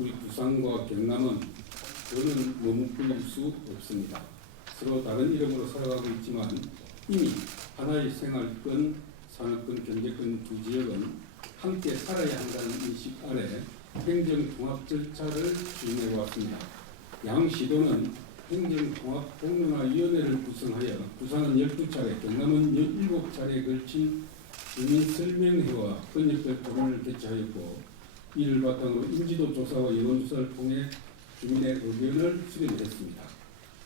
우리 부산과 경남은 더는 머뭇거릴 수 없습니다. 서로 다른 이름으로 살아가고 있지만 이미 하나의 생활권, 산업권, 경제권 두 지역은 함께 살아야 한다는 인식 아래 행정통합 절차를 추진해 왔습니다. 양 시도는 행정통합공론화위원회를 구성하여 부산은 12차례, 경남은 17차례에 걸친 주민설명회와 번역별 토론을 개최하였고 이를 바탕으로 인지도 조사와 여론조사를 통해 주민의 의견을 수렴했습니다.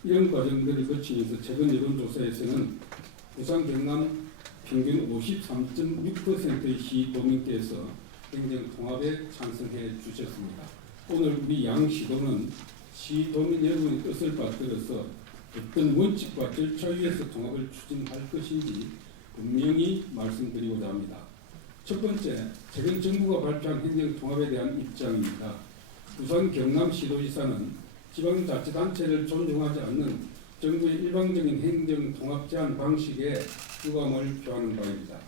이런 과정들을 거치면서 최근 여론조사에서는 부산, 경남 평균 53.6%의 시도민께서 행정통합에 찬성해 주셨습니다. 오늘 우리 양 시도는 시도민 여러분의 뜻을 받들어서 어떤 원칙과 절차 위에서 통합을 추진할 것인지 분명히 말씀드리고자 합니다. 첫 번째, 최근 정부가 발표한 행정통합에 대한 입장입니다. 부산 경남시도지사는 지방자치단체를 존중하지 않는 정부의 일방적인 행정통합 제한 방식에 유감을 표하는 바입니다.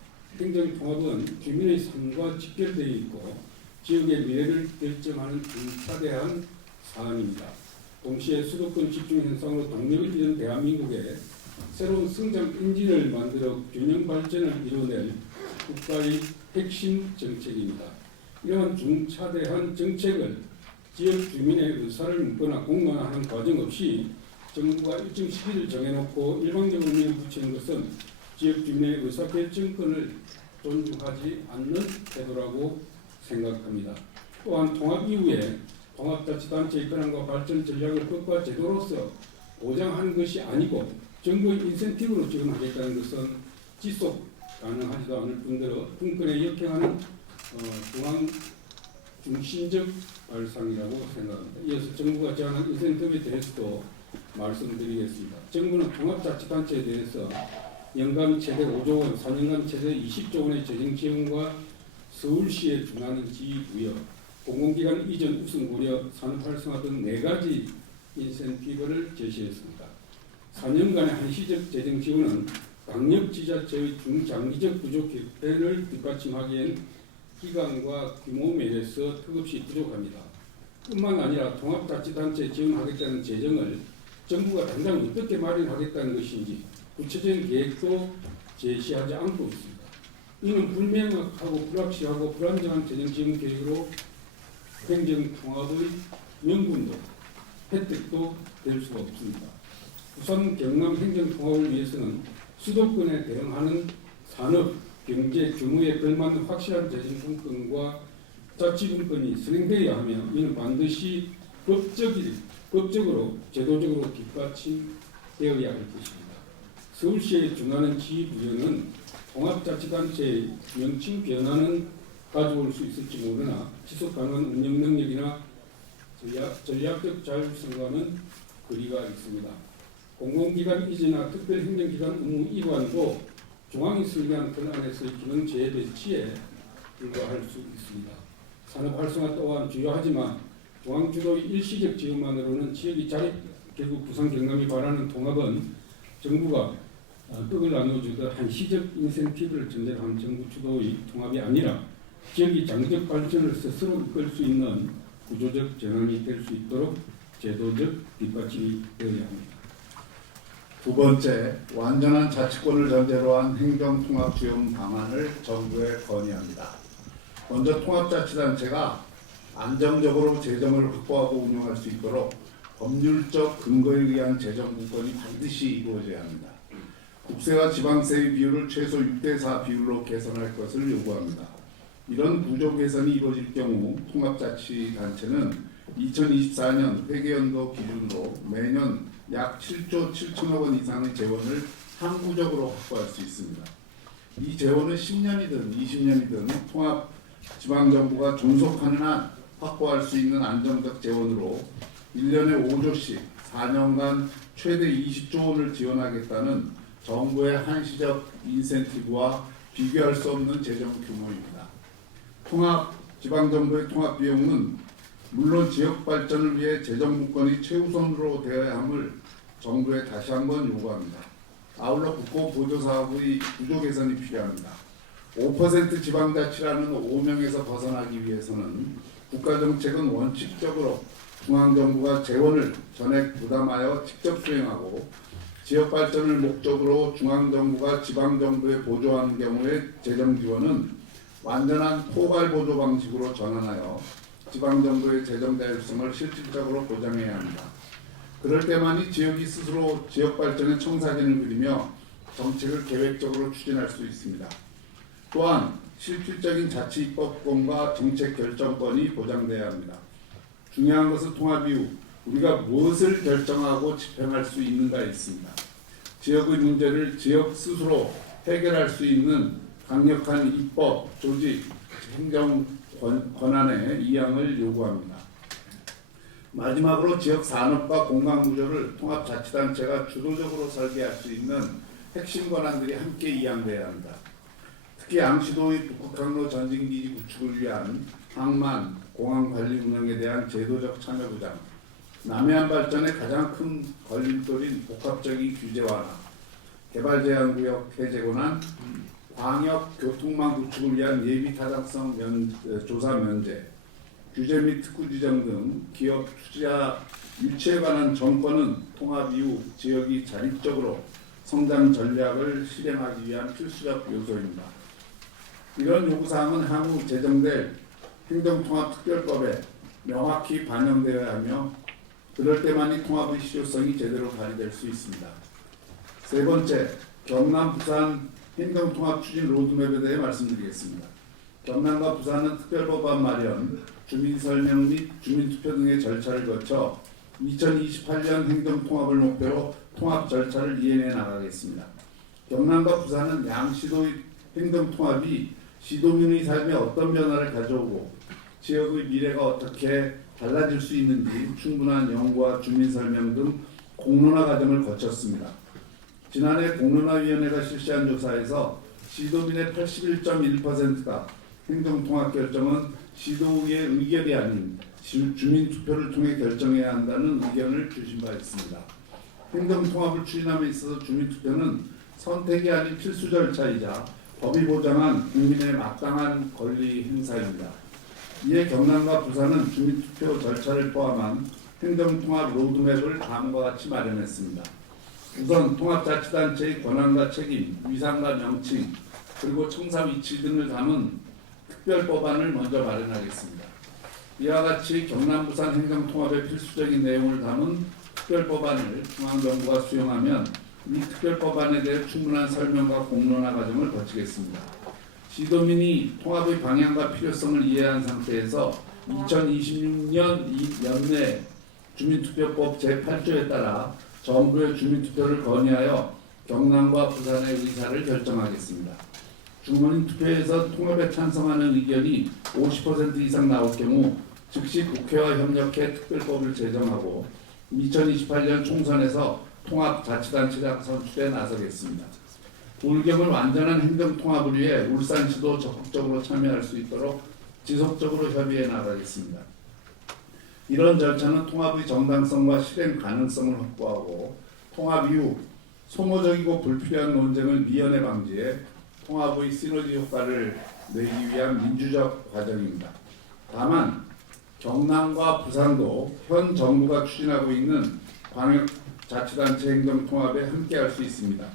행정통합은 주민의 삶과 직결되어 있고 지역의 미래를 결정하는 중차대한 사안입니다. 동시에 수도권 집중 현상으로 동력을 잃은 대한민국에 새로운 성장 엔진을 만들어 균형 발전을 이뤄낼 국가의 핵심 정책입니다. 이러한 중차대한 정책을 지역 주민의 의사를 묻거나 공론화하는 과정 없이 정부가 일정 시기를 정해놓고 일방적으로 밀어붙이는 것은 지역 주민의 의사결정권을 존중하지 않는 태도라고 생각합니다. 또한 통합 이후에 통합자치단체의 권한과 발전 전략을 법과 제도로서 보장하는 것이 아니고 정부의 인센티브로 지원하겠다는 것은 지속 가능하지도 않을 뿐더러 분권에 역행하는 중앙 중심적 발상이라고 생각합니다. 이어서 정부가 제안한 인센티브에 대해서도 말씀드리겠습니다. 정부는 통합자치단체에 대해서 연간 최대 5조 원, 4년간 최대 20조 원의 재정 지원과 서울시에 준하는 지위 부여, 공공기관 이전 우선 고려, 산업 활성화 등 4가지 인센티브를 제시했습니다. 4년간의 한시적 재정 지원은 강력지자체의 중장기적 부족 개편을 뒷받침하기엔 기간과 규모 면에서 턱없이 부족합니다. 뿐만 아니라 통합자치단체에 지원하겠다는 재정을 정부가 당장 어떻게 마련하겠다는 것인지 구체적인 계획도 제시하지 않고 있습니다. 이는 불명확하고 불확실하고 불안정한 재정 지원 계획으로 행정통합의 명분도 혜택도 될 수가 없습니다. 부산 경남 행정통합을 위해서는 수도권에 대응하는 산업, 경제, 규모에 걸맞는 확실한 재정분권과 자치분권이 선행되어야 하며 이는 반드시 법적으로 제도적으로 뒷받침되어야 할 것입니다. 서울시에 준하는 지위 부여는 통합자치단체의 명칭 변화는 가져올 수 있을지 모르나 지속가능한 운영 능력이나 전략적 자율성과는 거리가 있습니다. 공공기관 이전이나 특별행정기관 업무 이관도 중앙이 설계한 권한에서의 기능 재배치에 불과할 수 있습니다. 산업 활성화 또한 중요하지만 중앙 주도의 일시적 지원만으로는 지역이 결국 부산 경남이 바라는 통합은 정부가 떡을 나눠주듯 한시적 인센티브를 전제로 한 정부 주도의 통합이 아니라 지역이 장기적 발전을 스스로 이끌 수 있는 구조적 전환이 될 수 있도록 제도적 뒷받침이 되어야 합니다. 두 번째, 완전한 자치권을 전제로 한 행정통합 지원 방안을 정부에 건의합니다. 먼저 통합자치단체가 안정적으로 재정을 확보하고 운영할 수 있도록 법률적 근거에 의한 재정분권이 반드시 이루어져야 합니다. 국세와 지방세의 비율을 최소 6대4 비율로 개선할 것을 요구합니다. 이런 구조 개선이 이루어질 경우 통합자치단체는 2024년 회계연도 기준으로 매년 약 7조 7천억 원 이상의 재원을 항구적으로 확보할 수 있습니다. 이 재원은 10년이든 20년이든 통합 지방정부가 존속하는 한 확보할 수 있는 안정적 재원으로 1년에 5조씩 4년간 최대 20조 원을 지원하겠다는 정부의 한시적 인센티브와 비교할 수 없는 재정 규모입니다. 통합 지방정부의 통합 비용은 물론 지역 발전을 위해 재정분권이 최우선으로 되어야 함을 정부에 다시 한번 요구합니다. 아울러 국고 보조사업의 구조 개선이 필요합니다. 5% 지방자치라는 오명에서 벗어나기 위해서는 국가정책은 원칙적으로 중앙정부가 재원을 전액 부담하여 직접 수행하고 지역발전을 목적으로 중앙정부가 지방정부에 보조하는 경우의 재정지원은 완전한 포괄보조 방식으로 전환하여 지방정부의 재정자율성을 실질적으로 보장해야 합니다. 그럴 때만이 지역이 스스로 지역발전의 청사진을 그리며 정책을 계획적으로 추진할 수 있습니다. 또한 실질적인 자치 입법권과 정책 결정권이 보장돼야 합니다. 중요한 것은 통합 이후 우리가 무엇을 결정하고 집행할 수 있는가에 있습니다. 지역의 문제를 지역 스스로 해결할 수 있는 강력한 입법, 조직, 행정 권한의 이양을 요구합니다. 마지막으로 지역 산업과 공간 구조를 통합자치단체가 주도적으로 설계할 수 있는 핵심 권한들이 함께 이양돼야 합니다. 특히 양시도의 북극항로 전진기지 구축을 위한 항만, 공항 관리 운영에 대한 제도적 참여 보장, 남해안 발전의 가장 큰 걸림돌인 복합적인 규제 완화, 개발 제한 구역 해제 권한, 광역 교통망 구축을 위한 예비 타당성 조사 면제, 규제 및 특구 지정 등 기업 투자 유치에 관한 정권은 통합 이후 지역이 자립적으로 성장 전략을 실행하기 위한 필수적 요소입니다. 이런 요구사항은 향후 제정될 행정통합특별법에 명확히 반영되어야 하며 그럴 때만이 통합의 실효성이 제대로 발휘될 수 있습니다. 세 번째, 경남 부산 행정통합 추진 로드맵에 대해 말씀드리겠습니다. 경남과 부산은 특별법안 마련, 주민설명 및 주민투표 등의 절차를 거쳐 2028년 행정통합을 목표로 통합 절차를 이행해 나가겠습니다. 경남과 부산은 양시도의 행정통합이 시도민의 삶에 어떤 변화를 가져오고 지역의 미래가 어떻게 달라질 수 있는지 충분한 연구와 주민설명 등 공론화 과정을 거쳤습니다. 지난해 공론화위원회가 실시한 조사에서 시도민의 81.1%가 행정통합 결정은 시도의 의결이 아닌 주민투표를 통해 결정해야 한다는 의견을 주신 바 있습니다. 행정통합을 추진함에 있어서 주민투표는 선택이 아닌 필수 절차이자 법이 보장한 국민의 마땅한 권리 행사입니다. 이에 경남과 부산은 주민투표 절차를 포함한 행정통합 로드맵을 다음과 같이 마련했습니다. 우선 통합자치단체의 권한과 책임, 위상과 명칭, 그리고 청사 위치 등을 담은 특별법안을 먼저 마련하겠습니다. 이와 같이 경남 부산 행정통합의 필수적인 내용을 담은 특별법안을 중앙정부가 수용하면 이 특별법안에 대해 충분한 설명과 공론화 과정을 거치겠습니다. 시도민이 통합의 방향과 필요성을 이해한 상태에서 2026년 연내 주민투표법 제8조에 따라 정부의 주민투표를 건의하여 경남과 부산의 의사를 결정하겠습니다. 주민투표에서 통합에 찬성하는 의견이 50% 이상 나올 경우 즉시 국회와 협력해 특별법을 제정하고 2028년 총선에서 통합자치단체장 선출에 나서겠습니다. 불경을 완전한 행정통합을 위해 울산시도 적극적으로 참여할 수 있도록 지속적으로 협의해 나가겠습니다. 이런 절차는 통합의 정당성과 실행 가능성을 확보하고 통합 이후 소모적이고 불필요한 논쟁을 미연에 방지해 통합의 시너지 효과를 내기 위한 민주적 과정입니다. 다만 경남과 부산도 현 정부가 추진하고 있는 광역자치단체 행정통합에 함께할 수 있습니다.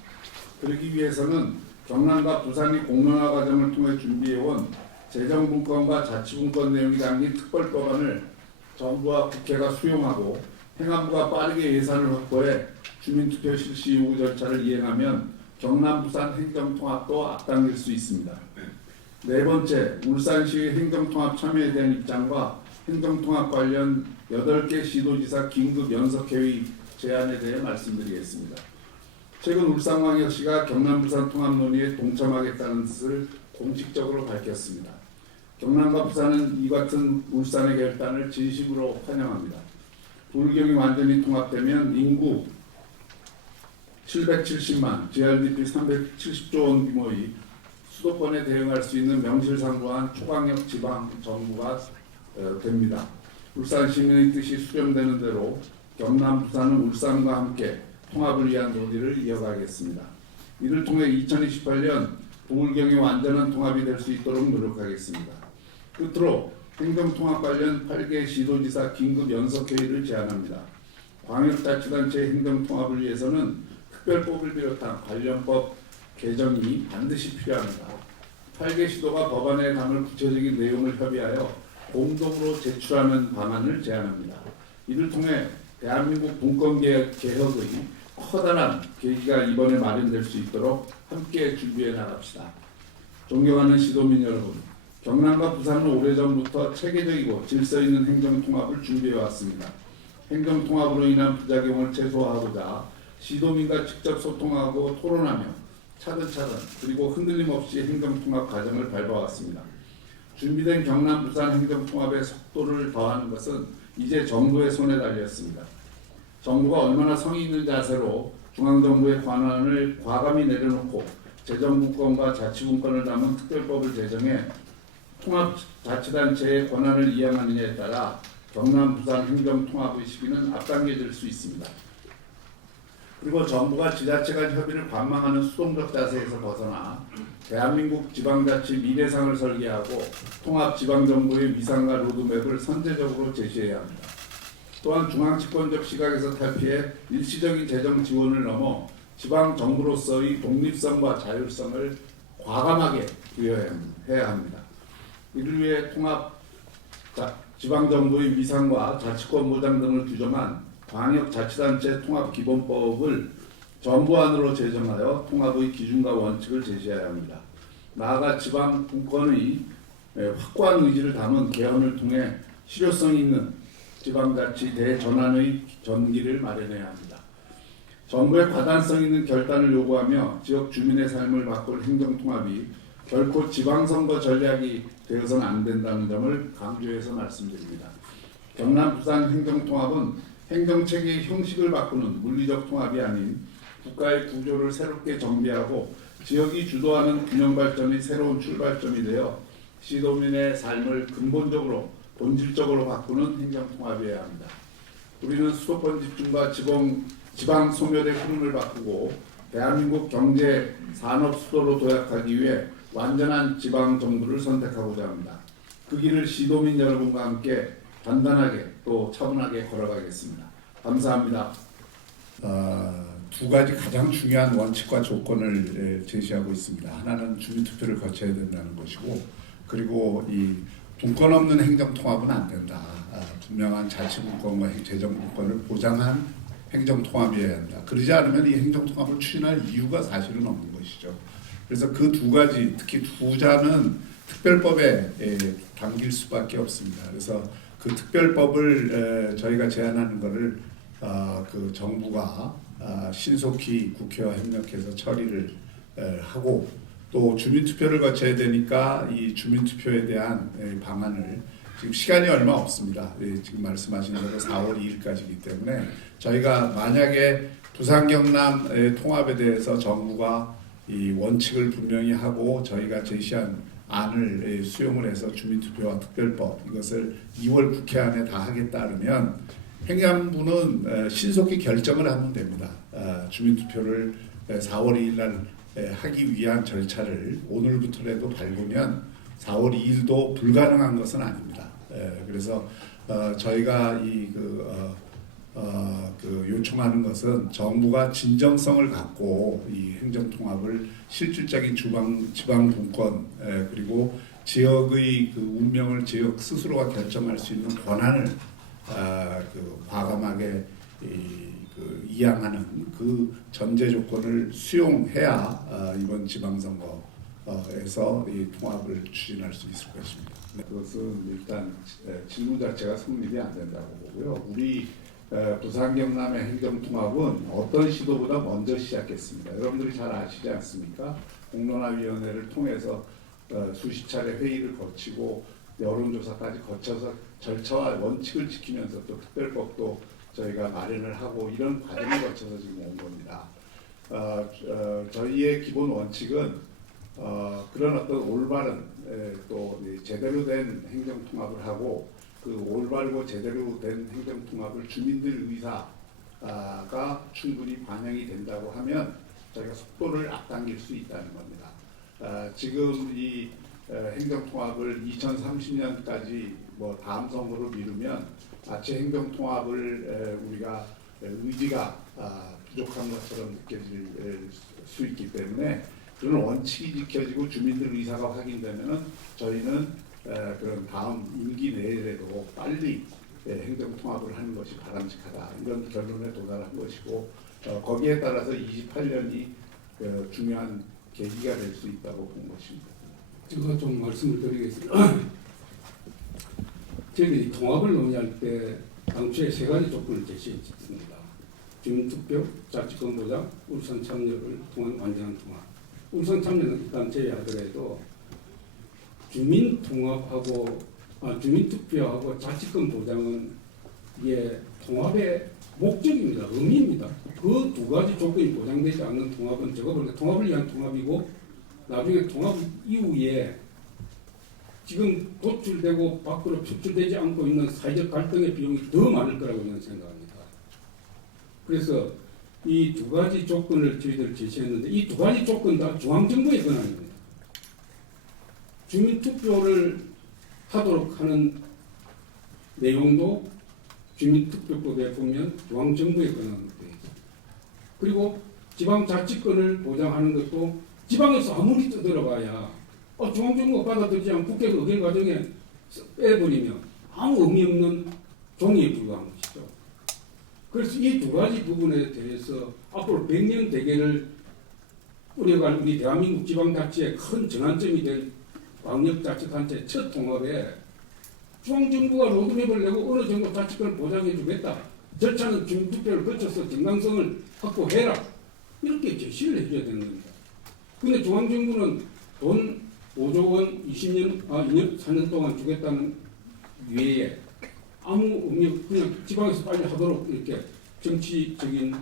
그러기 위해서는 경남과 부산이 공론화 과정을 통해 준비해온 재정분권과 자치분권 내용이 담긴 특별법안을 정부와 국회가 수용하고 행안부가 빠르게 예산을 확보해 주민투표 실시 요구 절차를 이행하면 경남 부산 행정통합도 앞당길 수 있습니다. 네 번째, 울산시의 행정통합 참여에 대한 입장과 행정통합 관련 8개 시도지사 긴급 연석회의 제안에 대해 말씀드리겠습니다. 최근 울산광역시가 경남 부산 통합 논의에 동참하겠다는 뜻을 공식적으로 밝혔습니다. 경남과 부산은 이 같은 울산의 결단을 진심으로 환영합니다. 불경이 완전히 통합되면 인구 770만, GRDP 370조 원 규모의 수도권에 대응할 수 있는 명실상부한 초강력 지방 정부가 됩니다. 울산 시민의 뜻이 수렴되는 대로 경남, 부산은 울산과 함께 통합을 위한 논의를 이어가겠습니다. 이를 통해 2028년 부울경의 완전한 통합이 될 수 있도록 노력하겠습니다. 끝으로 행정통합 관련 8개 시도지사 긴급 연석회의를 제안합니다. 광역자치단체 행정통합을 위해서는 특별법을 비롯한 관련법 개정이 반드시 필요합니다. 8개 시도가 법안에 담을 구체적인 내용을 협의하여 공동으로 제출하는 방안을 제안합니다. 이를 통해 대한민국 분권개혁의 커다란 계기가 이번에 마련될 수 있도록 함께 준비해 나갑시다. 존경하는 시도민 여러분, 경남과 부산은 오래전부터 체계적이고 질서 있는 행정통합을 준비해 왔습니다. 행정통합으로 인한 부작용을 최소화하고자 시도민과 직접 소통하고 토론하며 차근차근 그리고 흔들림 없이 행정통합 과정을 밟아왔습니다. 준비된 경남 부산 행정통합의 속도를 더하는 것은 이제 정부의 손에 달렸습니다. 정부가 얼마나 성의 있는 자세로 중앙정부의 권한을 과감히 내려놓고 재정분권과 자치분권을 담은 특별법을 제정해 통합자치단체의 권한을 이양하느냐에 따라 경남 부산 행정통합의 시기는 앞당겨질 수 있습니다. 그리고 정부가 지자체 간 협의를 관망하는 수동적 자세에서 벗어나 대한민국 지방자치 미래상을 설계하고 통합지방정부의 위상과 로드맵을 선제적으로 제시해야 합니다. 또한 중앙집권적 시각에서 탈피해 일시적인 재정 지원을 넘어 지방정부로서의 독립성과 자율성을 과감하게 부여해야 합니다. 이를 위해 지방정부의 위상과 자치권 보장 등을 규정한 광역자치단체 통합기본법을 정부안으로 제정하여 통합의 기준과 원칙을 제시해야 합니다. 나아가 지방분권의 확고한 의지를 담은 개헌을 통해 실효성 있는 지방자치 대전환의 전기를 마련해야 합니다. 정부의 과단성 있는 결단을 요구하며 지역 주민의 삶을 바꿀 행정통합이 결코 지방선거 전략이 되어서는 안 된다는 점을 강조해서 말씀드립니다. 경남 부산 행정통합은 행정체계의 형식을 바꾸는 물리적 통합이 아닌 국가의 구조를 새롭게 정비하고 지역이 주도하는 균형발전의 새로운 출발점이 되어 시도민의 삶을 근본적으로 본질적으로 바꾸는 행정통합이어야 합니다. 우리는 수도권 집중과 지방 소멸의 흐름을 바꾸고 대한민국 경제 산업 수도로 도약하기 위해 완전한 지방 정부를 선택하고자 합니다. 그 길을 시도민 여러분과 함께 단단하게 또 차분하게 걸어가겠습니다. 감사합니다. 두 가지 가장 중요한 원칙과 조건을 제시하고 있습니다. 하나는 주민투표를 거쳐야 된다는 것이고, 그리고 이 분권 없는 행정통합은 안 된다. 분명한 자치분권과 재정분권을 보장한 행정통합이어야 한다. 그러지 않으면 이 행정통합을 추진할 이유가 사실은 없는 것이죠. 그래서 그 두 가지, 특히 후자는 특별법에 담길 수밖에 없습니다. 그래서 그 특별법을 저희가 제안하는 것을 그 정부가 신속히 국회와 협력해서 처리를 하고, 또 주민투표를 거쳐야 되니까 이 주민투표에 대한 방안을 지금 시간이 얼마 없습니다. 지금 말씀하신 대로 4월 2일까지이기 때문에 저희가 만약에 부산 경남 통합에 대해서 정부가 이 원칙을 분명히 하고 저희가 제시한 안을 수용을 해서 주민투표와 특별법 이것을 2월 국회 안에 다 하겠다 그러면 행안부는 신속히 결정을 하면 됩니다. 주민투표를 4월 2일 날 하기 위한 절차를 오늘부터라도 밟으면 4월 2일도 불가능한 것은 아닙니다. 그래서 저희가 요청하는 것은 정부가 진정성을 갖고 이 행정통합을 실질적인 지방 분권 그리고 지역의 그 운명을 지역 스스로가 결정할 수 있는 권한을 과감하게 이양하는 그 전제 조건을 수용해야 이번 지방선거에서 이 통합을 추진할 수 있을 것입니다. 그것은 일단 질문 자체가 성립이 안 된다고 보고요. 우리 부산 경남의 행정통합은 어떤 시도보다 먼저 시작했습니다. 여러분들이 잘 아시지 않습니까? 공론화위원회를 통해서 수십 차례 회의를 거치고 여론조사까지 거쳐서 절차와 원칙을 지키면서 또 특별법도 저희가 마련을 하고 이런 과정을 거쳐서 지금 온 겁니다. 저희의 기본 원칙은 그런 어떤 올바른 또 제대로 된 행정통합을 하고 그 올바르고 제대로 된 행정통합을 주민들 의사가 충분히 반영이 된다고 하면 저희가 속도를 앞당길 수 있다는 겁니다. 지금 이 행정통합을 2030년까지 뭐 다음 선거로 미루면 자치 행정 통합을 우리가 의지가 부족한 것처럼 느껴질 수 있기 때문에 그런 원칙이 지켜지고 주민들 의사가 확인되면은 저희는 그런 다음 임기 내에도 빨리 행정 통합을 하는 것이 바람직하다 이런 결론에 도달한 것이고 거기에 따라서 28년이 중요한 계기가 될 수 있다고 본 것입니다. 제가 좀 말씀을 드리겠습니다. 저희들이 통합을 논의할 때 당초에 세 가지 조건을 제시했습니다. 주민투표, 자치권 보장, 울산 참여를 통한 완전한 통합. 울산 참여는 일단 제외하더라도 주민투표하고 자치권 보장은 이게 통합의 목적입니다. 의미입니다. 그 두 가지 조건이 보장되지 않는 통합은 제가 볼 때 통합을 위한 통합이고 나중에 통합 이후에 지금 도출되고 밖으로 표출되지 않고 있는 사회적 갈등의 비용이 더 많을 거라고 저는 생각합니다. 그래서 이 두 가지 조건을 저희들 제시했는데 이 두 가지 조건 다 중앙정부의 권한입니다. 주민투표를 하도록 하는 내용도 주민투표법에 보면 중앙정부의 권한으로 되어 있습니다. 그리고 지방자치권을 보장하는 것도 지방에서 아무리 떠들어봐야 중앙정부가 받아들이지 않고 국회 의결 과정에 빼버리면 아무 의미 없는 종이에 불과한 것이죠. 그래서 이 두 가지 부분에 대해서 앞으로 100년 대계를 우려갈 우리 대한민국 지방자치의 큰 전환점이 될 광역자치단체 첫 통합에 중앙정부가 로드맵을 내고 어느 정도 자치권을 보장해 주겠다. 절차는 주민투표를 거쳐서 정당성을 확보해라. 이렇게 제시를 해줘야 되는 겁니다. 근데 중앙정부는 돈 5조 원 2년 4년 동안 주겠다는 외에 아무 의미 없고 그냥 지방에서 빨리 하도록 이렇게 정치적인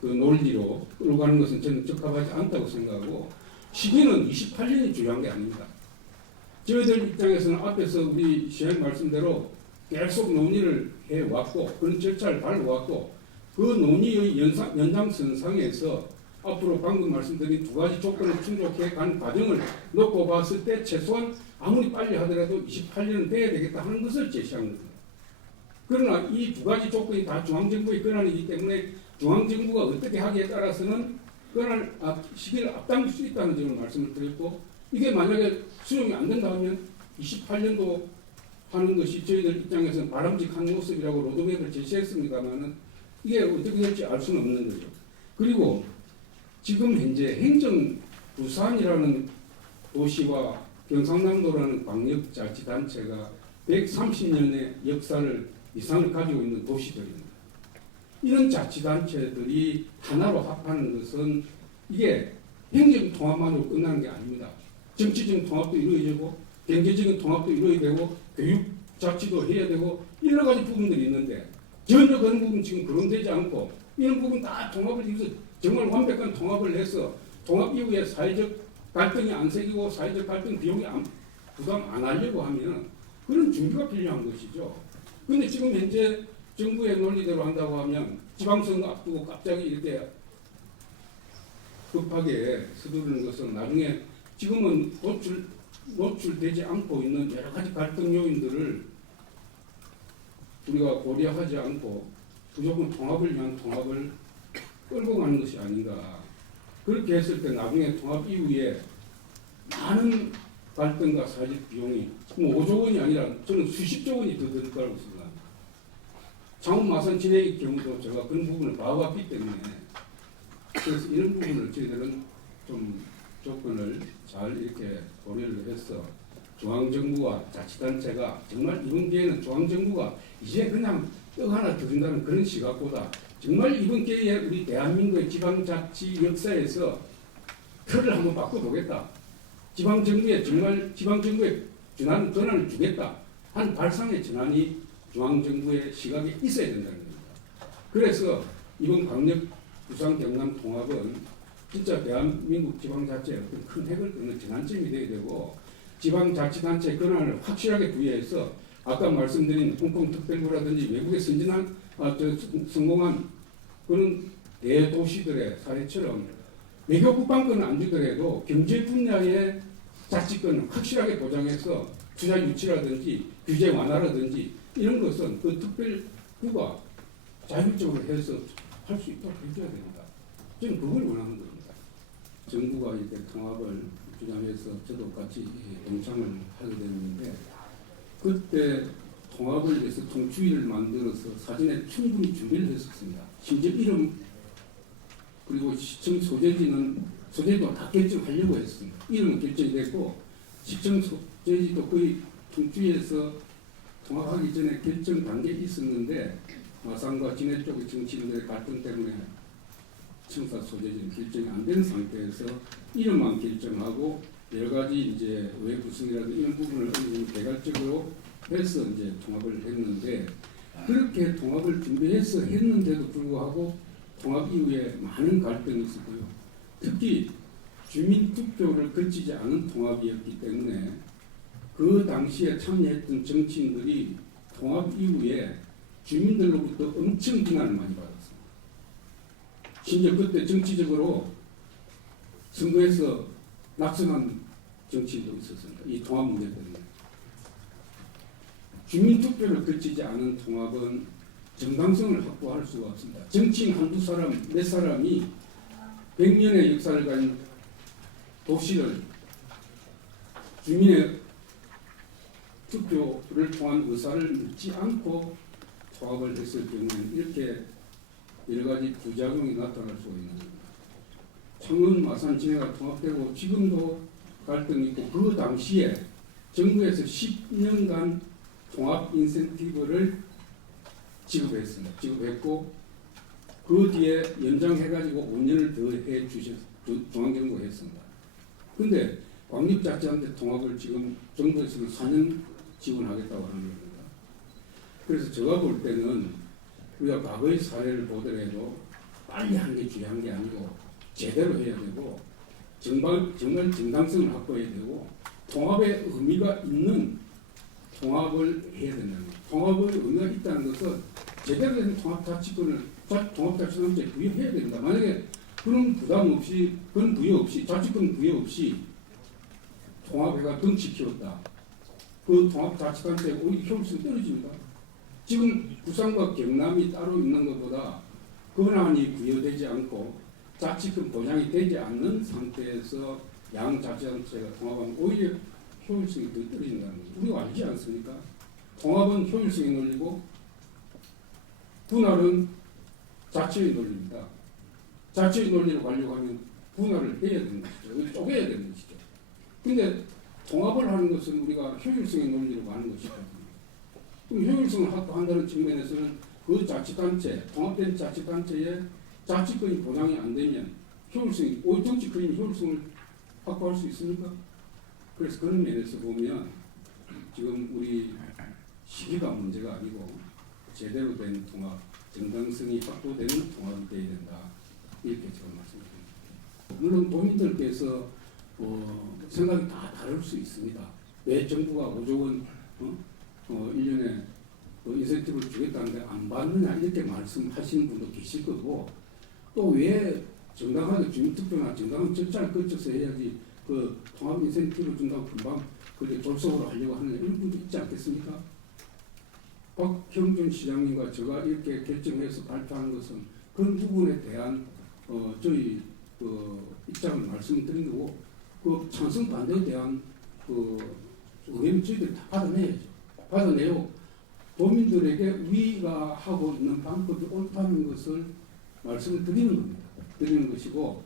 그 논리로 끌고 가는 것은 저는 적합하지 않다고 생각하고 시기는 28년이 중요한 게 아닙니다. 저희들 입장에서는 앞에서 우리 시장 말씀대로 계속 논의를 해왔고 그런 절차를 밟아왔고 그 논의의 연장선상에서 앞으로 방금 말씀드린 두 가지 조건을 충족해 간 과정을 놓고 봤을 때 최소한 아무리 빨리 하더라도 28년은 돼야 되겠다 하는 것을 제시한 겁니다. 그러나 이 두 가지 조건이 다 중앙정부의 권한이기 때문에 중앙정부가 어떻게 하기에 따라서는 시기를 앞당길 수 있다는 점을 말씀을 드렸고 이게 만약에 수용이 안 된다 하면 28년도 하는 것이 저희들 입장에서는 바람직한 모습이라고 로드맵을 제시했습니다만은 이게 어떻게 될지 알 수는 없는 거죠. 그리고 지금 현재 행정부산이라는 도시와 경상남도라는 광역자치단체가 130년의 역사를 이상을 가지고 있는 도시들입니다. 이런 자치단체들이 하나로 합하는 것은 이게 행정통합만으로 끝나는 게 아닙니다. 정치적인 통합도 이루어지고 경제적인 통합도 이루어야 되고 교육자치도 해야 되고 여러 가지 부분들이 있는데 전혀 그런 부분 지금 거론되지 않고 이런 부분 다 통합을 위해서 정말 완벽한 통합을 해서 통합 이후에 사회적 갈등이 안 생기고 사회적 갈등 비용이 부담 안 하려고 하면 그런 준비가 필요한 것이죠. 그런데 지금 현재 정부의 논리대로 한다고 하면 지방선거 앞두고 갑자기 이렇게 급하게 서두르는 것은 나중에 지금은 노출되지 않고 있는 여러 가지 갈등 요인들을 우리가 고려하지 않고 무조건 통합을 위한 통합을 끌고 가는 것이 아닌가. 그렇게 했을 때 나중에 통합 이후에 많은 갈등과 사회적 비용이 5조 원이 아니라 저는 수십조 원이 더 들 거라고 생각합니다. 창원 마산 진해의 경우도 제가 그런 부분을 봐왔기 때문에 그래서 이런 부분을 저희들은 좀 조건을 잘 이렇게 고려를 해서 중앙정부와 자치단체가 정말 이번 기회는 중앙정부가 이제 그냥 떡 하나 더 준다는 그런 시각보다 정말 이번 기회에 우리 대한민국의 지방자치 역사에서 틀을 한번 바꿔보겠다. 지방정부에 정말 지방정부에 전환 권한을 주겠다 한 발상의 전환이 중앙정부의 시각에 있어야 된다는 겁니다. 그래서 이번 광역 부산 경남 통합은 진짜 대한민국 지방자치의 어떤 큰 획을 긋는 전환점이 되어야 되고 지방자치단체 권한을 확실하게 부여해서 아까 말씀드린 홍콩 특별구라든지 외국에 성공한 그런 대도시들의 사례처럼 외교 국방권은 안 주더라도 경제 분야의 자치권을 확실하게 보장해서 투자 유치라든지 규제 완화라든지 이런 것은 그 특별부가 자율적으로 해서 할 수 있도록 해줘야 됩니다. 저는 그걸 원하는 겁니다. 정부가 이렇게 통합을 주장해서 저도 같이 동참을 하게 됐는데 그때 통합을 위해서 통추위를 만들어서 사전에 충분히 준비를 했었습니다. 심지어 이름 그리고 시청 소재도 다 결정하려고 했습니다. 이름은 결정이 됐고 시청 소재지도 거의 통추위에서 통합하기 전에 결정 단계에 있었는데 마산과 진해 쪽의 정치인들의 갈등 때문에 청사 소재지는 결정이 안 된 상태에서 이름만 결정하고 여러 가지 이제 왜 구성이라든 이런 부분을 어느 정도 개괄적으로 해서 이제 통합을 했는데 그렇게 통합을 준비해서 했는데도 불구하고 통합 이후에 많은 갈등이 있었고요. 특히 주민 투표를 거치지 않은 통합이었기 때문에 그 당시에 참여했던 정치인들이 통합 이후에 주민들로부터 엄청 비난을 많이 받았습니다. 심지어 그때 정치적으로 선거에서 낙선한 정치인도 있었습니다. 이 통합 문제 때문에. 주민투표를 거치지 않은 통합은 정당성을 확보할 수가 없습니다. 정치인 한두 사람, 몇 사람이 100년의 역사를 가진 도시를 주민의 투표를 통한 의사를 묻지 않고 통합을 했을 경우에는 이렇게 여러 가지 부작용이 나타날 수가 있는 겁니다. 창원, 마산, 진해가 통합되고 지금도 갈등이 있고 그 당시에 정부에서 10년간 통합 인센티브를 지급했습니다. 지급했고 그 뒤에 연장해가지고 5년을 더 중앙정부가 했습니다. 근데 광립자치단체 통합을 지금 정부에서는 4년 지원하겠다고 하는 겁니다. 그래서 제가 볼 때는 우리가 과거의 사례를 보더라도 빨리 하는 게 중요한 게 아니고 제대로 해야 되고 정말 정당성을 확보해야 되고 통합의 의미가 있는 통합을 해야 된다는 거예요. 통합의 의미가 있다는 것은 제대로 된 통합자치권을 통합자치단체에 부여해야 됩니다. 만약에 그런 부담 없이 그런 부여 없이 자치권 부여 없이 통합회가 덩치 키웠다. 그 통합자치단체가 오히려 효율성이 떨어집니다. 지금 부산과 경남이 따로 있는 것보다 권한이 부여되지 않고 자치권 보장이 되지 않는 상태에서 양자치단체가 통합하면 오히려 효율성이 더 떨어진다는 거죠. 우리가 알지 않습니까? 통합은 효율성의 논리고 분할은 자치의 논리입니다. 자치의 논리로 가려고 하면 분할을 해야 되는 것이죠. 쪼개야 되는 것이죠. 근데 통합을 하는 것은 우리가 효율성의 논리로 가는 것이거든요. 그럼 효율성을 확보한다는 측면에서는 그 자치단체, 통합된 자치단체의 자치권이 보장이 안 되면 효율성이, 오히려 정치권이 효율성을 확보할 수 있습니까? 그래서 그런 면에서 보면 지금 우리 시기가 문제가 아니고 제대로 된 통합, 정당성이 확보되는 통합이 되어야 된다. 이렇게 제가 말씀드립니다. 물론 도민들께서 생각이 다 다를 수 있습니다. 왜 정부가 5조 원 1년에 인센티브를 주겠다는데 안 받느냐 이렇게 말씀하시는 분도 계실 거고 또 왜 정당하게 주민투표나 정당한 절차를 거쳐서 해야지 그 통합 인센티브를 준다고 금방 그렇게 졸속으로 하려고 하느냐 이런 분도 있지 않겠습니까? 박형준 시장님과 제가 이렇게 결정해서 발표하는 것은 그런 부분에 대한 저희 입장을 말씀드린 거고 그 찬성 반대에 대한 의견은 저희들이 다 받아내야죠. 받아내고 도민들에게 우리가 하고 있는 방법이 옳다는 것을 말씀을 드리는 겁니다. 드리는 것이고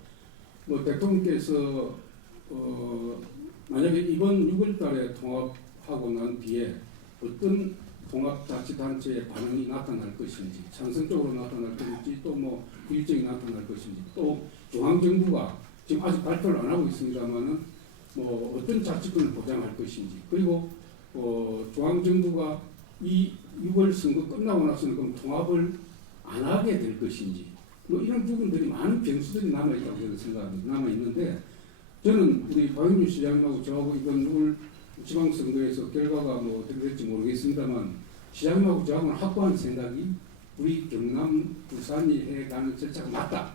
뭐 대통령께서 만약에 이번 6월달에 통합하고 난 뒤에 어떤 통합자치단체의 반응이 나타날 것인지 찬성적으로 나타날 것인지 또 뭐 부의적이 나타날 것인지 또 중앙정부가 지금 아직 발표를 안 하고 있습니다만은 뭐 어떤 자치권을 보장할 것인지 그리고 중앙정부가 이 6월 선거 끝나고 나서는 그럼 통합을 안 하게 될 것인지 뭐 이런 부분들이 많은 변수들이 남아있다고 저는 생각합니다. 남아있는데 저는 우리 박영준 시장님하고 저하고 이번 6월 지방선거에서 결과가 뭐 어떻게 될지 모르겠습니다만 시장님하고 저하고는 확고한 생각이 우리 경남, 부산이 해가는 절차가 맞다.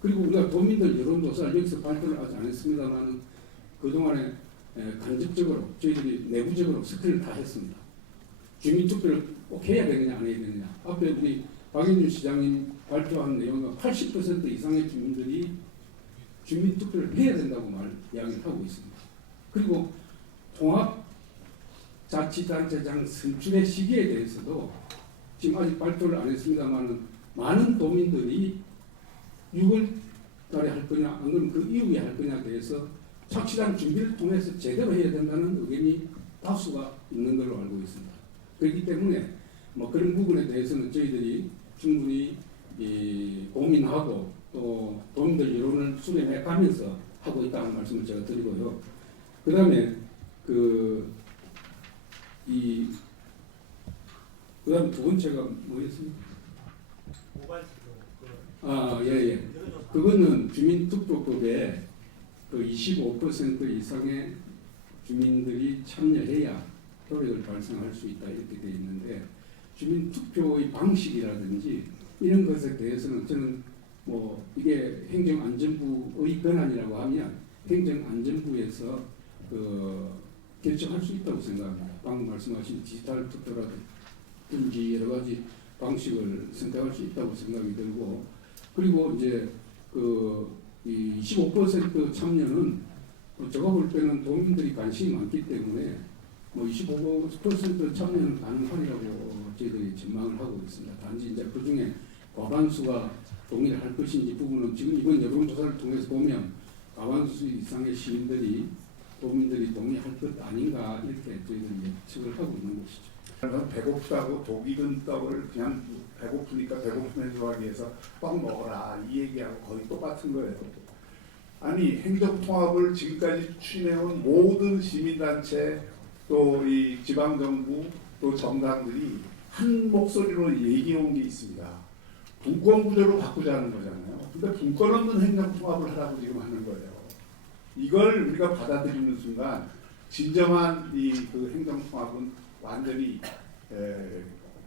그리고 우리가 도민들 여론조사를 여기서 발표를 하지 않았습니다만 그동안에 간접적으로 저희들이 내부적으로 스크린을 다 했습니다. 주민투표를 꼭 해야 되느냐 안 해야 되느냐. 앞에 우리 박영준 시장님 발표한 내용은 80% 이상의 주민들이 주민투표를 해야 된다고 이야기를 하고 있습니다. 그리고 통합자치단체장 선출의 시기에 대해서도 지금 아직 발표를 안 했습니다만 많은 도민들이 6월 달에 할 거냐 안 그러면 그 이후에 할 거냐에 대해서 착실한 준비를 통해서 제대로 해야 된다는 의견이 다수가 있는 걸로 알고 있습니다. 그렇기 때문에 뭐 그런 부분에 대해서는 저희들이 충분히 고민하고 또 도민들 여론을 수렴해 가면서 하고 있다는 말씀을 제가 드리고요. 그 다음에 그다음 두 번째가 뭐였습니까? 예. 그거는 주민투표법에 그 25% 이상의 주민들이 참여해야 효력을 발생할 수 있다 이렇게 되어 있는데 주민투표의 방식이라든지 이런 것에 대해서는 저는 뭐 이게 행정안전부의 권한이라고 하면 행정안전부에서 결정할 수 있다고 생각합니다. 방금 말씀하신 디지털 투표라든지 여러 가지 방식을 선택할 수 있다고 생각이 들고 그리고 이제 이 25% 참여는 제가 볼 때는 도민들이 관심이 많기 때문에 뭐 25% 참여는 가능하리라고 저희들이 전망을 하고 있습니다. 단지 이제 그 중에 과반수가 동의를 할 것인지 부분은 지금 이번 여론조사를 통해서 보면 과반수 이상의 시민들이 도민들이 동의할 것 아닌가 이렇게 저희들이 예측을 하고 있는 것이죠. 배고프다고 독 익은 떡을 그냥 배고프니까 배고픔을 하기 위해서 떡 먹어라 이 얘기하고 거의 똑같은 거예요. 아니 행정통합을 지금까지 추진해온 모든 시민단체 또 이 지방정부 또 정당들이 한 목소리로 얘기해온 게 있습니다. 분권구조로 바꾸자는 거잖아요. 근데 분권 없는 행정통합을 하라고 지금 하는 거예요. 이걸 우리가 받아들이는 순간 진정한 그 행정통합은 완전히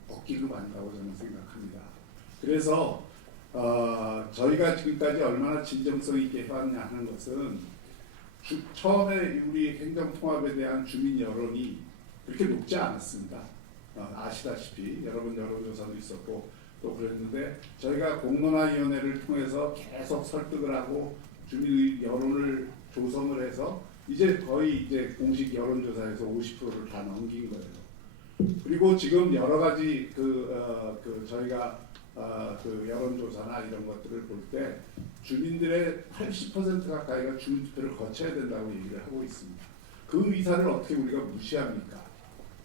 꺾이고 만다고 저는 생각합니다. 그래서 저희가 지금까지 얼마나 진정성 있게 해왔냐 하는 것은 처음에 우리 행정통합에 대한 주민 여론이 그렇게 높지 않았습니다. 아시다시피 여러분 여론조사도 있었고 또 그랬는데 저희가 공론화위원회를 통해서 계속 설득을 하고 주민 여론을 조성을 해서 이제 거의 이제 공식 여론조사에서 50%를 다 넘긴 거예요. 그리고 지금 여러 가지 저희가 그 여론조사나 이런 것들을 볼 때 주민들의 80% 가까이가 주민투표를 거쳐야 된다고 얘기를 하고 있습니다. 그 의사를 어떻게 우리가 무시합니까?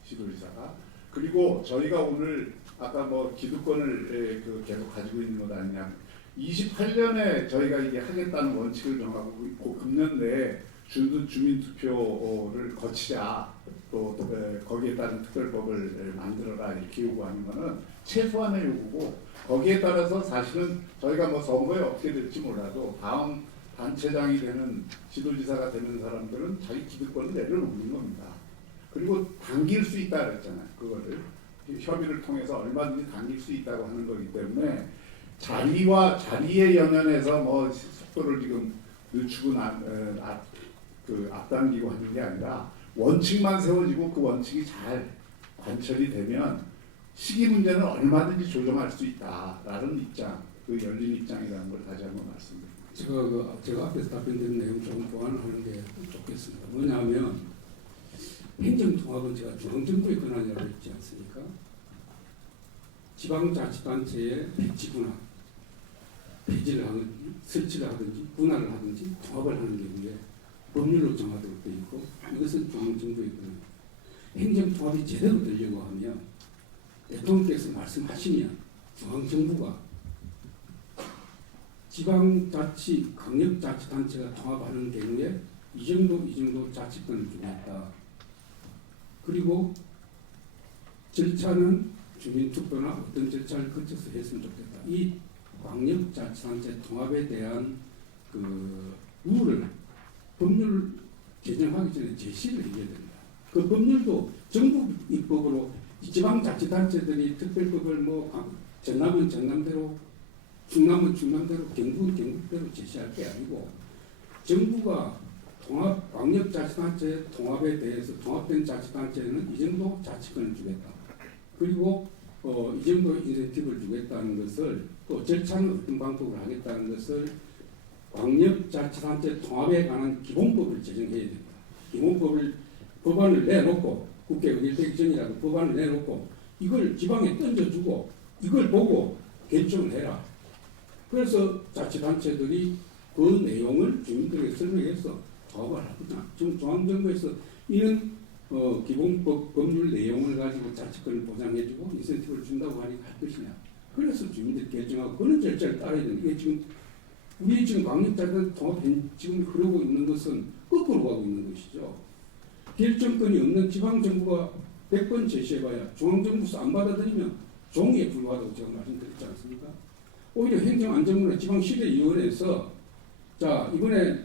시도지사가. 그리고 저희가 오늘 아까 뭐 기득권을 계속 가지고 있는 것 아니냐. 28년에 저희가 이게 하겠다는 원칙을 정하고 있고 금년 내에 주민투표를 거치자 또 거기에 따른 특별법을 만들어라 이렇게 요구하는 것은 최소한의 요구고 거기에 따라서 사실은 저희가 뭐 선거에 어떻게 될지 몰라도 다음 단체장이 되는 지도지사가 되는 사람들은 자기 기득권을 내려놓는 겁니다. 그리고 당길 수 있다 그랬잖아요. 그거를 협의를 통해서 얼마든지 당길 수 있다고 하는 거기 때문에 자리에 연연해서 뭐 속도를 지금 늦추고 앞당기고 하는 게 아니라 원칙만 세워지고 그 원칙이 잘 관철이 되면 시기 문제는 얼마든지 조정할 수 있다라는 입장, 그 열린 입장이라는 걸 다시 한번 말씀드립니다. 제가 앞에서 답변드린 내용 좀 보완하는 게 좋겠습니다. 뭐냐면 행정통합은 제가 중앙정부의 권한이라고 했지 않습니까? 지방자치단체의 배치분화, 폐지를 하든지 설치를 하든지 분할을 하든지 통합을 하는 경우에 법률로 정하도록 되어 있고 이것은 중앙정부의 권한. 행정통합이 제대로 되려고 하면 대통령께서 말씀하시면 중앙정부가 지방자치, 강력자치단체가 통합하는 경우에 이 정도 자치권을 주겠다. 그리고 절차는 주민투표나 어떤 절차를 거쳐서 했으면 좋겠다. 이 광역자치단체 통합에 대한 그 룰을 법률 개정하기 전에 제시를 해야 된다. 그 법률도 정부 입법으로 지방자치단체들이 특별법을 뭐 전남은 전남대로, 충남은 충남대로, 경북은 경북대로 제시할 게 아니고 정부가 통합 광역자치단체 통합에 대해서 통합된 자치단체는 이 정도 자치권을 주겠다. 그리고 이 정도 인센티브를 주겠다는 것을 또 절차는 어떤 방법으로 하겠다는 것을 광역자치단체 통합에 관한 기본법을 제정해야 됩니다. 기본법을 법안을 내놓고 국회 의결되기 전이라도 법안을 내놓고 이걸 지방에 던져주고 이걸 보고 결정을 해라. 그래서 자치단체들이 그 내용을 주민들에게 설명해서 통합을 하거나 지금 중앙정부에서 이런 기본법 법률 내용을 가지고 자치권을 보장해주고 인센티브를 준다고 하니까 할 것이냐. 그래서 주민들이 결정하고 그런 절차를 따라야 되는 이게 지금 우리 지금 광역자치단체 통합이 지금 흐르고 있는 것은 거꾸로 가고 있는 것이죠. 결정권이 없는 지방정부가 100번 제시해봐야 중앙정부에서 안 받아들이면 종이에 불과하다고 제가 말씀드렸지 않습니까? 오히려 행정안전부나 지방시대위원회에서 자 이번에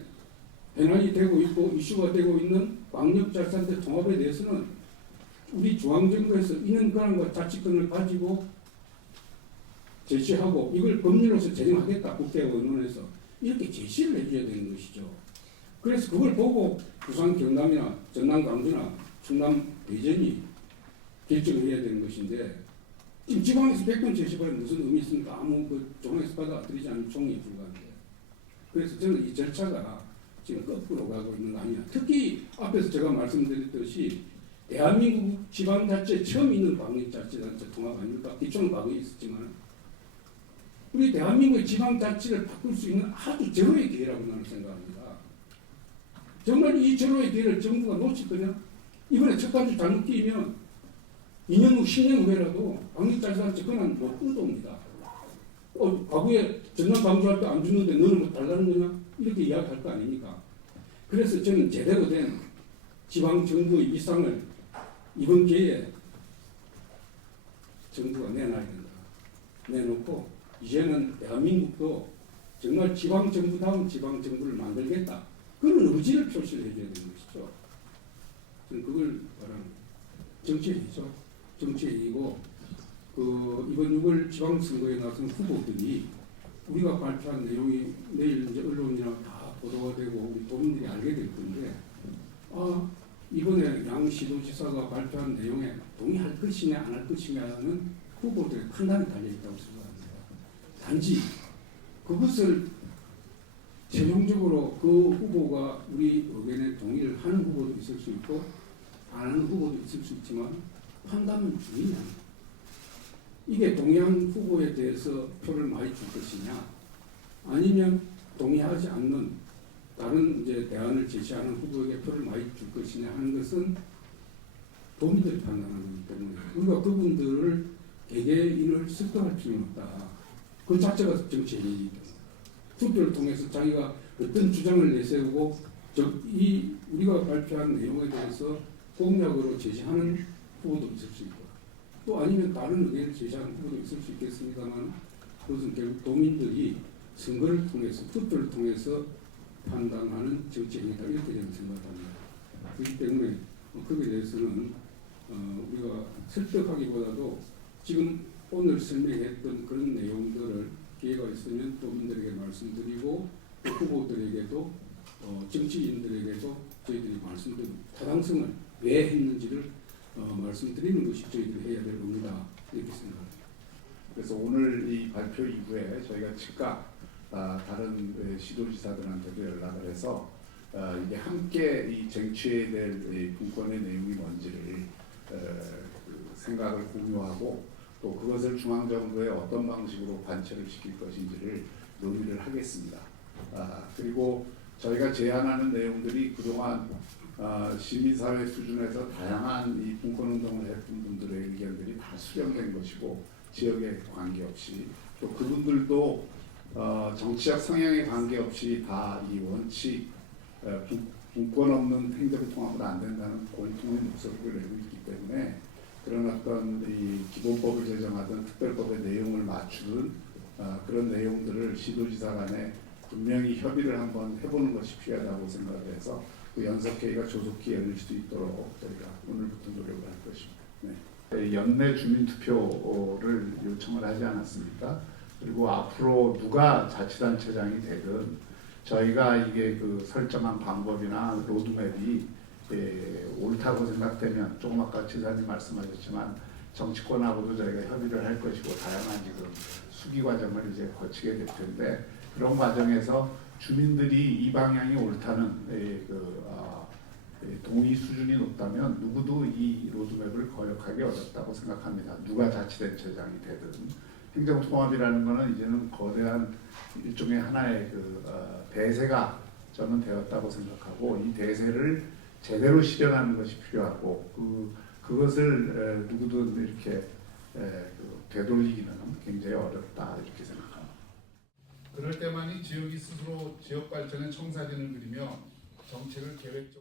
변환이 되고 있고 이슈가 되고 있는 광역자치단체 통합에 대해서는 우리 중앙정부에서 이런 권한과 자치권을 가지고 제시하고 이걸 법률로서 제정하겠다 국회의원에서 이렇게 제시를 해줘야 되는 것이죠. 그래서 그걸 보고 부산 경남이나 전남 광주나 충남 대전이 결정을 해야 되는 것인데 지금 지방에서 100번 제시하면 무슨 의미 있습니까? 아무 그 종에서 받아들이지 않은 종이에 불과한데. 그래서 저는 이 절차가 지금 거꾸로 가고 있는 거 아니냐. 특히 앞에서 제가 말씀드렸듯이 대한민국 지방자치에 처음 있는 광역자치단체 통합 아닙니까? 기초는 과거에 있었지만 우리 대한민국의 지방자치를 바꿀 수 있는 아주 절호의 기회라고 나는 생각합니다. 정말 이 절호의 기회를 정부가 놓칠 거냐? 이번에 첫 단추 잘못 끼면 2년 후, 10년 후에라도 광역자치단체 권한 못 끊어옵니다. 과거에 전남 광주할 때 안 주는데 너는 뭐 달라는 거냐? 이렇게 이야기할 거 아닙니까? 그래서 저는 제대로 된 지방정부의 위상을 이번 기회에 정부가 내놔야 된다. 내놓고 이제는 대한민국도 정말 지방정부다운 지방정부를 만들겠다. 그런 의지를 표시를 해줘야 되는 것이죠. 저는 그걸 말하는 정치회의죠. 정치회의고 이번 6월 지방선거에 나선 후보들이 우리가 발표한 내용이 내일 이제 언론이나 다 보도가 되고 우리 도민들이 알게 될 건데 이번에 양 시도지사가 발표한 내용에 동의할 것이냐 안 할 것이냐는 후보들의 판단이 달려있다고 생각합니다. 단지 그것을 최종적으로 그 후보가 우리 의견에 동의를 하는 후보도 있을 수 있고 안 하는 후보도 있을 수 있지만 판단은 중요해요. 이게 동의한 후보에 대해서 표를 많이 줄 것이냐 아니면 동의하지 않는 다른 이제 대안을 제시하는 후보에게 표를 많이 줄 것이냐 하는 것은 도민들이 판단하는 거기 때문에 우리가 그분들을 개개인을 설득할 필요는 없다. 그 자체가 정치의 일이기 때문에 투표를 통해서 자기가 어떤 주장을 내세우고 우리가 발표한 내용에 대해서 공약으로 제시하는 후보도 있을 수 있고 또 아니면 다른 의견을 제시하는 후보도 있을 수 있겠습니다만 그것은 결국 도민들이 선거를 통해서 투표를 통해서 판단하는 정치행위다 이렇게 저는 생각합니다. 그렇기 때문에 거기에 대해서는 우리가 설득하기보다도 지금 오늘 설명했던 그런 내용들을 기회가 있으면 도민들에게 말씀드리고 또 후보들에게도 정치인들에게도 저희들이 말씀드리고 타당성을 왜 했는지를 말씀드리는 것이 저희들이 해야 될 겁니다. 이렇게 생각합니다. 그래서 오늘 이 발표 이후에 저희가 즉각 다른 시도지사들한테도 연락을 해서 이게 함께 이 쟁취해야 될 분권의 내용이 뭔지를 생각을 공유하고 또 그것을 중앙정부에 어떤 방식으로 관철을 시킬 것인지를 논의를 하겠습니다. 그리고 저희가 제안하는 내용들이 그동안 시민사회 수준에서 다양한 이 분권운동을 했던 분들의 의견들이 다 수렴된 것이고 지역에 관계없이 또 그분들도 정치적 성향에 관계없이 다 이 원칙 분권 없는 행정통합은 안 된다는 공통의 목소리를 내고 있기 때문에 그런 어떤 이 기본법을 제정하던 특별법의 내용을 맞추는 그런 내용들을 시도지사 간에 분명히 협의를 한번 해보는 것이 필요하다고 생각을 해서 그 연석회의가 조속히 열릴 수 있도록 저희가 오늘부터 노력을 할 것입니다. 네. 연내 주민투표를 요청을 하지 않았습니까? 그리고 앞으로 누가 자치단체장이 되든 저희가 이게 그 설정한 방법이나 로드맵이 옳다고 생각되면 조금 아까 지사님 말씀하셨지만 정치권하고도 저희가 협의를 할 것이고 다양한 지금 수기 과정을 이제 거치게 될 텐데 그런 과정에서 주민들이 이 방향이 옳다는 동의 수준이 높다면 누구도 이 로드맵을 거역하기 어렵다고 생각합니다. 누가 자치단체장이 되든 행정통합이라는 것은 이제는 거대한 일종의 하나의 대세가 저는 되었다고 생각하고 이 대세를 제대로 실현하는 것이 필요하고 그것을 누구든 이렇게 되돌리기는 굉장히 어렵다 이렇게 생각합니다. 그럴 때만이 지역이 스스로 지역 발전의 청사진을 그리며 정책을 계획적